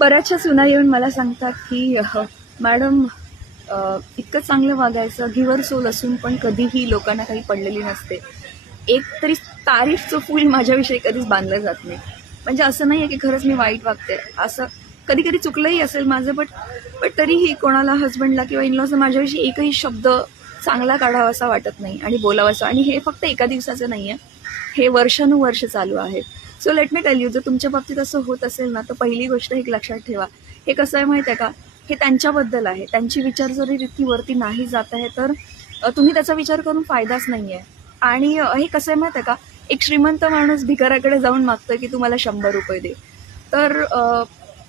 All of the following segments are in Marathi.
बऱ्याचशा सुना येऊन मला सांगतात की मॅडम इतकं चांगलं वागायचं, गिव्हर सोल असून पण कधीही लोकांना काही पडलेली नसते. एक तरी तारीफचं फूल माझ्याविषयी कधीच बांधलं जात नाही. म्हणजे असं नाही आहे की खरंच मी वाईट वागते. असं कधी कधी चुकलंही असेल माझं, बट तरीही कोणाला हजबंडला किंवा इनलॉजला माझ्याविषयी एकही शब्द चांगला काढावासा वाटत नाही आणि बोलावासा. आणि हे फक्त एका दिवसाचं नाही आहे, हे वर्षानुवर्ष चालू आहे. So let me tell you, जर तुमच्या बाबतीत असं होत असेल ना, तर पहिली गोष्ट एक लक्षात ठेवा, हे कसं आहे माहिती आहे का, हे त्यांच्याबद्दल आहे. त्यांची विचारसरणी वरती नाही जात आहे, तर तुम्ही त्याचा विचार करून फायदाच नाही आहे. आणि हे कसं आहे माहिती आहे का, एक श्रीमंत माणूस भिकाराकडे जाऊन मागतोय की तू मला 100 रुपये दे. तर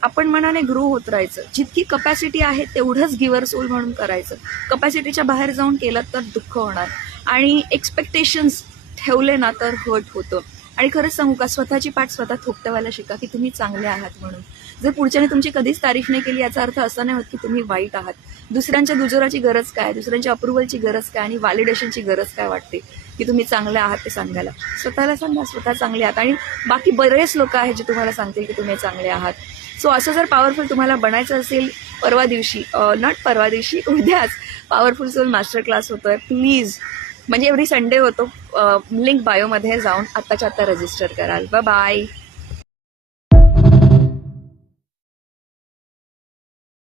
आपण मनाने ग्रो होत राहायचं. जितकी कपॅसिटी आहे तेवढंच गिव्हर सोल म्हणून करायचं. कपॅसिटीच्या बाहेर जाऊन केलं तर दुःख होणार. आणि एक्सपेक्टेशन्स ठेवले ना तर हर्ट होतं. आणि खरंच सांगू का, स्वतःची पाठ स्वतः थोपटवायला शिका की तुम्ही चांगले आहात म्हणून. जर पुढच्याने तुमची कधीच तारीफ नाही केली, याचा अर्थ असा नाही होत की तुम्ही वाईट आहात. दुसऱ्यांच्या दुजोराची गरज काय, दुसऱ्यांच्या अप्रुव्हलची गरज काय आणि व्हॅलिडेशनची गरज काय वाटते की तुम्ही चांगले आहात ते सांगायला. स्वतःला सांगा स्वतः चांगले आहात, आणि बाकी बरेच लोक आहेत जे तुम्हाला सांगतील की तुम्ही चांगले आहात. सो असं जर पॉवरफुल तुम्हाला बनायचं असेल, परवा दिवशी, नॉट परवा दिवशी, उद्याच पॉवरफुल सोल मास्टर क्लास होतोय. प्लीज, म्हणजे एव्हरी संडे होतो. लिंक बायोमध्ये जाऊन आत्ताच्या आत्ता रजिस्टर कराल. Bye bye.